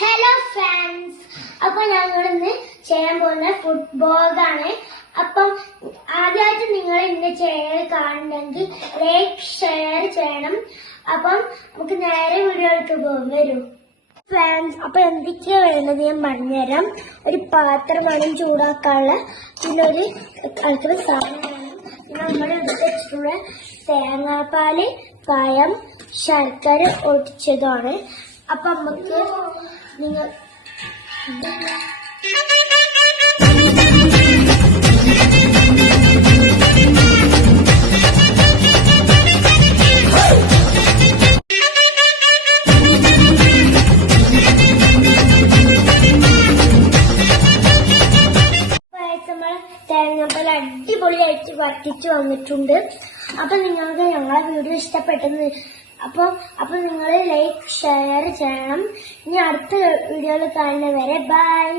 Hello friends, അപ്പൊ ഞങ്ങൾ ഇന്ന് ചെയ്യാൻ പോകുന്ന ഫുഡ് ബ്ലോഗാണ്. അപ്പം ആദ്യമായിട്ട് നിങ്ങൾ ഇന്ന് ചാനൽ കാണണമെങ്കിൽ ലൈക്ക് ഷെയർ ചെയ്യണം. അപ്പം നമുക്ക് നേരെ വീഡിയോയിലേക്ക് പോകും. വരൂ ഫ്രണ്ട്സ്. അപ്പൊ എന്തൊക്കെയാ വേണ്ടത് ഞാൻ പറഞ്ഞുതരാം. ഒരു പാത്രം വേണം ചൂടാക്കാനുള്ള, പിന്നെ ഒരു കളിക്കുന്ന സാധനം വേണം. പിന്നെ നമ്മൾ എടുത്ത് വെച്ചിട്ടുള്ള തേങ്ങാപ്പാല്, പഴം, ശർക്കര ഒടിച്ചതാണ്. അപ്പൊ നമുക്ക് നിങ്ങൾ തേങ്ങാപ്പാൽ അടിപൊളിയായിട്ട് വറ്റിച്ച് വന്നിട്ടുണ്ട്. അപ്പൊ നിങ്ങൾക്ക് ഞങ്ങളെ വീഡിയോ ഇഷ്ടപ്പെട്ടെന്ന് അപ്പൊ നിങ്ങൾ ലൈക്ക് ഷെയർ ചെയ്യണം. ഇനി അടുത്ത വീഡിയോയിൽ കാണുന്നവരെ ബൈ.